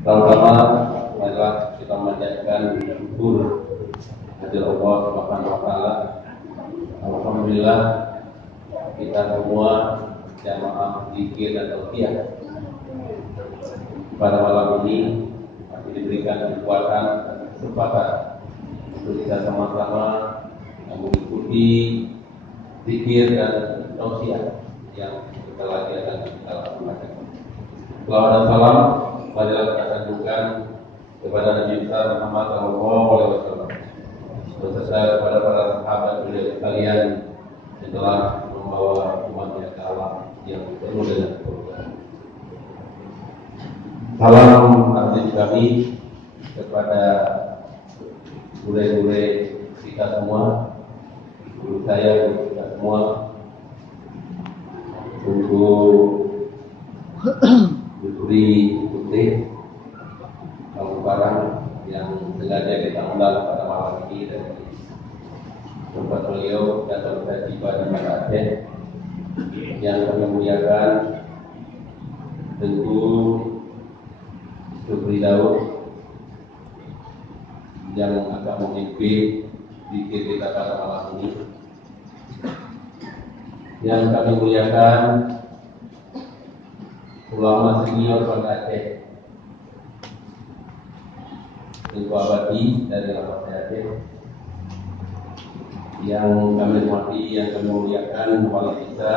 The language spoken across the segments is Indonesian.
Pertama, marilah kita memanjatkan syukur hadir Allah Subhanahu wa taala. Alhamdulillah kita semua jamaah zikir dan tauhid pada malam ini masih diberikan kekuatan dan kesempatan untuk kita sama-sama mengikuti zikir dan tauhid yang kita lagi akan kita lakukan. Salawat dan salam marilah kita sanjungkan kepada Nabi besar Muhammad sallallahu alaihi wasallam beserta kepada para sahabat beliau sekalian yang telah membawa umatnya ke alam yang penuh dengan keberkahan. Salam arti kami kepada guru-guru kita semua, guru saya, guru kita semua, guru Putri Kamu Parang yang sengaja kita undang pada malam ini dari tempat beliau dan tiba di Banda Aceh yang kami muliakan, tentu Supri Daud yang akan memimpin zikir kita pada malam ini, yang kami muliakan ulama senior Banda Aceh, Ketua Abadi dari Lapas Aceh, yang kami hormati, yang kami muliakan Kepala Desa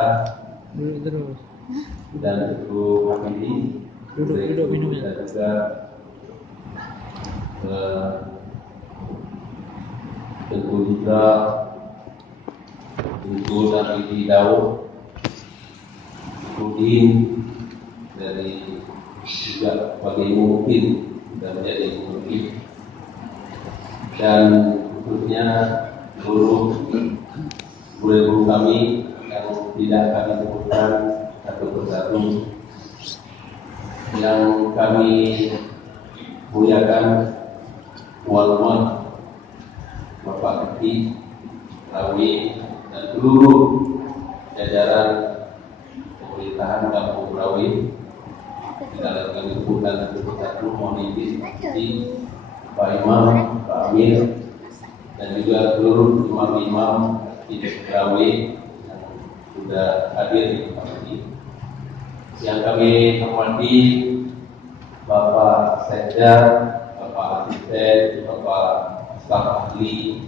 dan Guru Hamidi, duduk minumnya, dan juga tentu juga Guru Hamidi Daud, Udin dari juga sebagai mungkin dan menjadi mungkin, dan khususnya seluruh guru-guru kami yang tidak kami sebutkan satu persatu, yang kami muliakan Tuan-Tuan, Bapak Keti, Rawi, dan seluruh jajaran pemerintahan Kampung Rawi. Tidak kami sebutkan satu-satu, mohon izin seperti Pak Imam, Pak Amir, dan juga seluruh imam-imam di Rawi yang sudah hadir di tempat ini. Yang kami hormati Bapak Sekda, Bapak Asisten, Bapak staf ahli,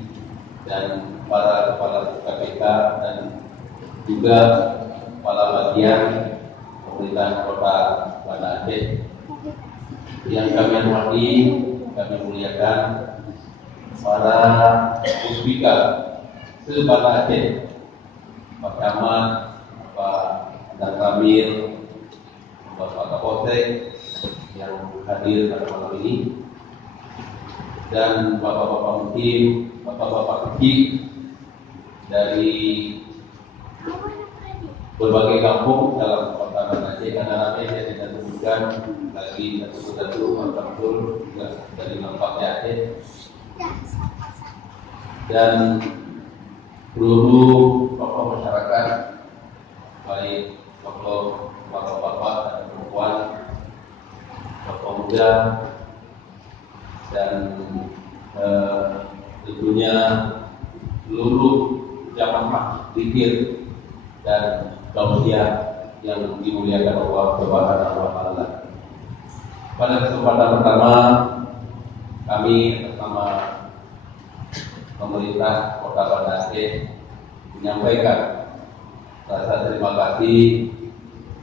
dan para kepala KPK, dan juga kepala bagian pemerintahan Kota Banda Aceh. Yang kami hormati, kami muliakan para muspika se-Banda Aceh, Pak Camat, Pak Dan Kamil, Bapak Kapolsek yang hadir pada malam ini, dan bapak-bapak mukim, bapak-bapak kecil dari berbagai kampung dalam Kota Banda Aceh, karena nanti saya tidak sebutkan lagi satu-satu, betul juga dari nampaknya Aceh, dan seluruh tokoh masyarakat, baik tokoh bapak-bapak dan perempuan, tokoh muda, dan tentunya seluruh jamaah zikir dan tausiah yang dimuliakan Allah Subhanahu wa taala. Pada kesempatan pertama kami bersama pemerintah Kota Banda Aceh menyampaikan rasa terima kasih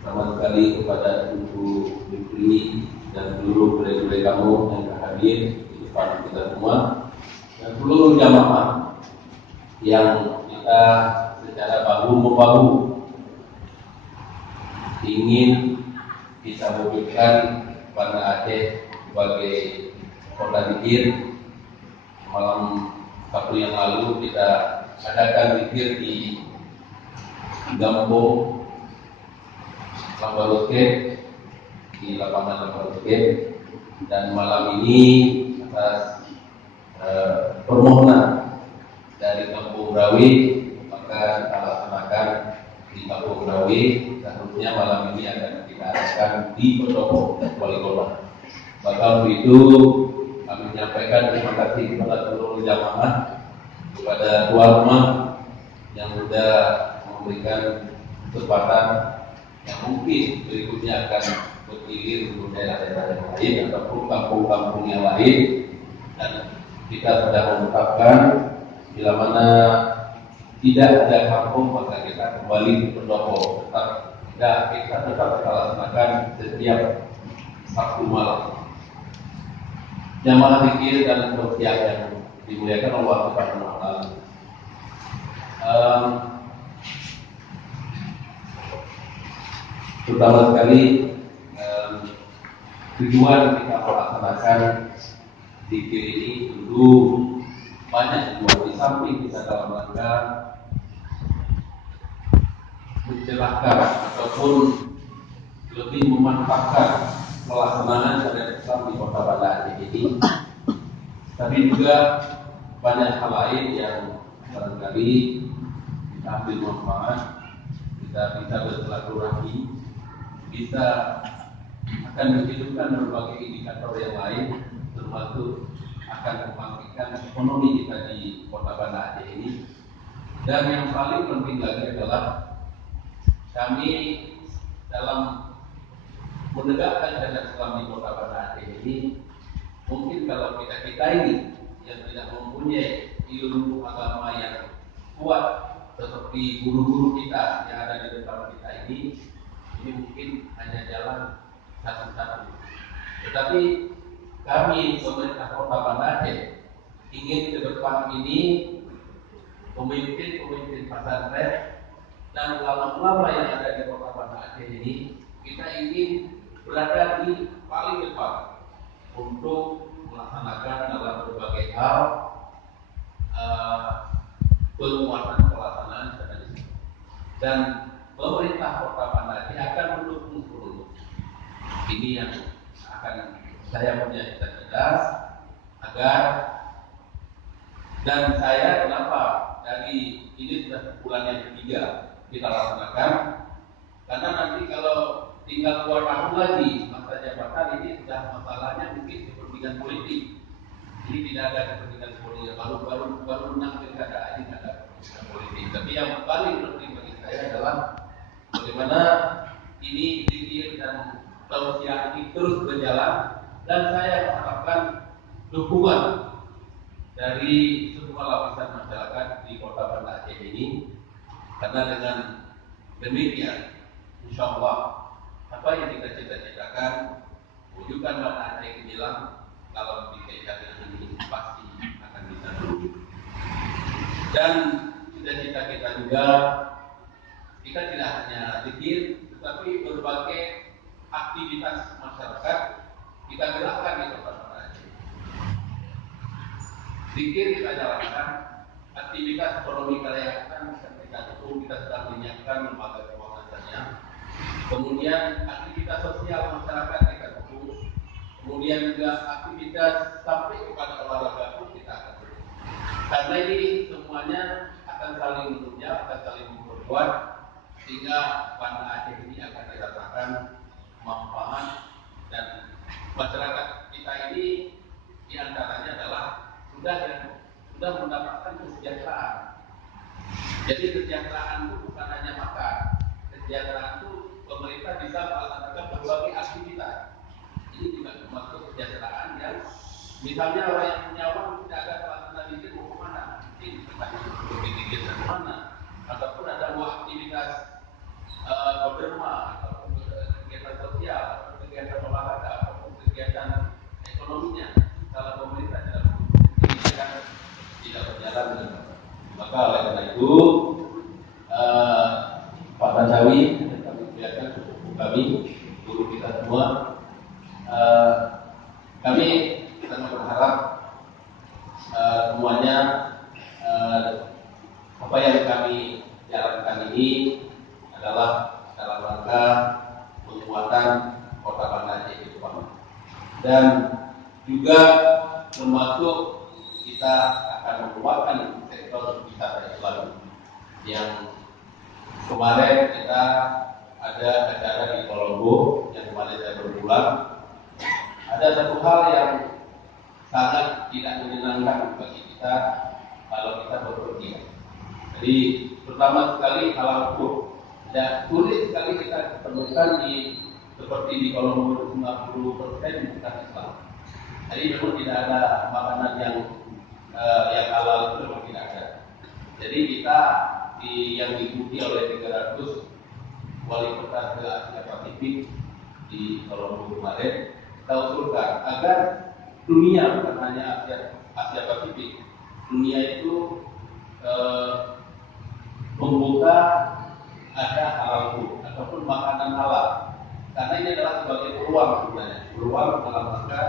sama sekali kepada Ibu Bipri dan seluruh guru-guru kamu yang hadir di depan kita semua, dan seluruh jamaah yang kita secara bahu-membahu ingin bisa mewujudkan Banda Aceh sebagai kota zikir. Malam Sabtu yang lalu kita adakan zikir di Gambo Lambaruske, di lapangan Lambaruske, dan malam ini atas permohonan dari Kampung Rawi maka kita laksanakan di Kampung Rawi. Seharusnya malam ini akan kita adakan di Pendopo Wali Kota. Maka untuk itu kami menyampaikan terima kasih kepada seluruh jamaah, kepada tuan rumah yang sudah memberikan kesempatan yang mungkin berikutnya akan bergilir untuk daerah-daerah yang lain ataupun kampung-kampung yang lain, dan kita sudah menetapkan bila mana tidak ada kampung maka kita kembali ke Pendopo. Kita tetap laksanakan setiap Sabtu malam. Jamaah zikir dan tausiah yang dimuliakan Allah Subhanahu wa taala. Terutama sekali tujuan kita melaksanakan zikir ini tentu banyak tujuan. Di samping kita dalam rangka mencerahkan ataupun lebih memantapkan pelaksanaan syariat Islam di Kota Banda Aceh ini, tapi juga banyak hal lain yang barangkali kita ambil manfaat, kita bisa bersilaturahmi, bisa akan menghidupkan berbagai indikator yang lain, termasuk akan membangkitkan ekonomi kita di Kota Banda Aceh ini. Dan yang paling penting lagi adalah kami dalam menegakkan syariat Islam di Kota Banda Aceh ini, mungkin kalau kita ini yang tidak mempunyai ilmu agama yang kuat seperti guru-guru kita yang ada di depan kita ini mungkin hanya jalan satu-satu. Tetapi kami pemerintah Kota Banda Aceh ingin ke depan ini pemimpin pesantren dan ulama-ulama yang ada di Kota Banda Aceh ini, kita ingin berada di paling depan untuk melaksanakan dalam berbagai hal penguatan pelaksanaan syariat Islam. Dan pemerintah Kota Banda Aceh akan mendukung seluruh. Ini yang akan saya punya cita-cita agar, dan saya kenapa dari ini sudah bulan yang ketiga kita laksanakan, karena nanti kalau tinggal 2 tahun lagi masa jabatan ini sudah masalahnya mungkin kepentingan politik. Ini tidak ada kepentingan politik, baru menang pilkada, ini tidak ada kepentingan politik. Tapi yang paling penting bagi saya adalah bagaimana ini zikir dan tausiah ini terus berjalan, dan saya mengharapkan dukungan dari semua lapisan masyarakat di Kota Banda Aceh ini, karena dengan demikian insya Allah apa yang kita cita-citakan wujudkan Banda Aceh gemilang dalam dikaitan ini pasti akan bisa terwujud. Dan cita-cita kita juga, kita tidak hanya zikir, tetapi berbagai aktivitas masyarakat kita gerakkan di Kota Banda Aceh. Zikir kita jalankan, aktivitas ekonomi kerakyatan ketika itu kita sedang menyiapkan lembaga keuangan saja. Kemudian aktivitas sosial masyarakat kita dukung. Kemudian juga aktivitas sampai kepada olahraga pun kita akan dukung. Karena ini semuanya akan saling menunjang, akan saling memperkuat, sehingga Banda Aceh ini akan dirasakan manfaat, dan masyarakat kita ini diantaranya adalah sudah mendapatkan kesejahteraan. Jadi kesejahteraan itu bukan hanya makan, kesejahteraan itu pemerintah bisa melaksanakan berbagai aktivitas. Ini juga termasuk kesejahteraan yang misalnya orang yang punya uang tidak ada pelaksanaan zikir mau kemana? Mungkin kita berpikir ke mana? Ataupun ada aktivitas berderma, ataupun kegiatan sosial, ataupun kegiatan olahraga, ataupun kegiatan ekonominya. Kalau pemerintah tidak berjalan dengan baik. Maka oleh karena itu Pak Tansawi, kami biarkan sepupu kami, guru kita semua, kami sangat berharap semuanya apa yang kami jalankan ini adalah dalam rangka penguatan Kota Banda Aceh ke depan, dan juga termasuk kita akan menguatkan sektor wisata Islam yang kemarin kita ada acara di Kolombo Malaysia berbulan. Ada satu hal yang sangat tidak menyenangkan bagi kita kalau kita berpergian. Jadi pertama sekali halal hukum. Dan sulit sekali kita temukan seperti di Kuala Lumpur 50% bukan Islam. Jadi memang tidak ada makanan yang halal itu memang tidak ada. Jadi kita yang diikuti oleh 300 wali kota ke Asia Pasifik di Kuala Lumpur kemarin, kita usulkan agar dunia, bukan hanya Asia Pasifik, dunia itu membuka ada halal food ataupun makanan halal, karena ini adalah sebagai peluang sebenarnya, peluang dalam rangka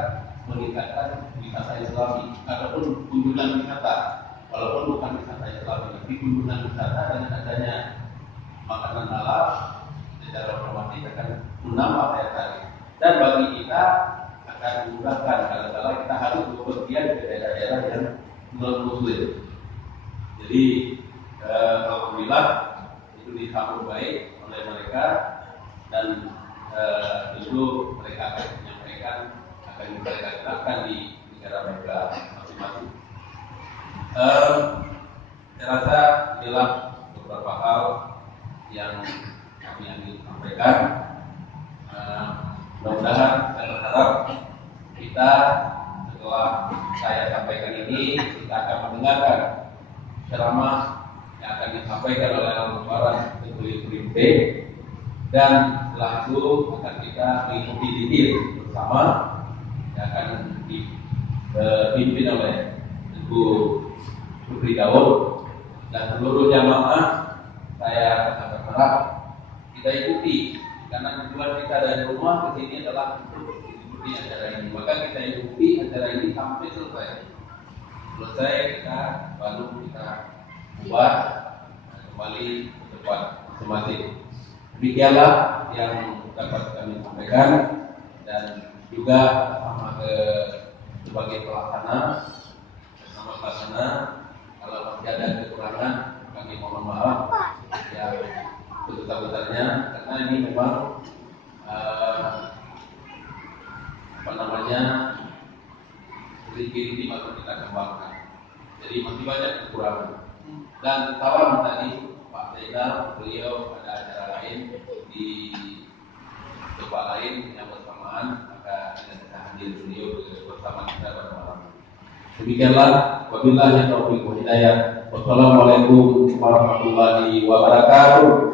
meningkatkan wisata Islami ataupun kunjungan wisata, walaupun bukan wisata Islami, tapi kunjungan wisata dengan adanya makanan halal secara otomatis akan menambah daya tarik. Dan bagi kita akan memudahkan kalau kita harus bepergian ke daerah-daerah yang non-muslim. Jadi alhamdulillah itu disambut baik oleh mereka, dan tentu mereka akan menyampaikan akan mereka terapkan di negara mereka masing-masing. Saya rasa inilah beberapa hal yang kami ingin sampaikan. Mudah-mudahan saya berharap kita setelah saya sampaikan ini, kita akan mendengarkan ceramah yang akan disampaikan oleh Al-Mubarak Ketua dan setelah itu akan kita mengikuti detail bersama yang akan dipimpin oleh Ibu Supri Daud dan seluruh jamaah. Saya sangat berharap kita ikuti, karena tujuan kita dari rumah ke sini adalah untuk mengikuti acara ini. Maka kita ikuti acara ini sampai selesai. Selesai kita baru kita buat kembali ke tempat masing-masing. Demikianlah yang dapat kami sampaikan, dan juga sebagai pelaksana kalau masih ada kekurangan kami mohon maaf yang sebesar-besarnya, karena ini memang sedikit masih kita kembangkan. Jadi masih banyak kekurangan. Dan kawan tadi Pak Zainal, beliau ada acara lain di tempat lain yang bersamaan, maka tidak bisa hadir beliau bersama kita pada malam. Demikianlah, wabillahi taufiq wal hidayah. Wassalamualaikum warahmatullahi wabarakatuh.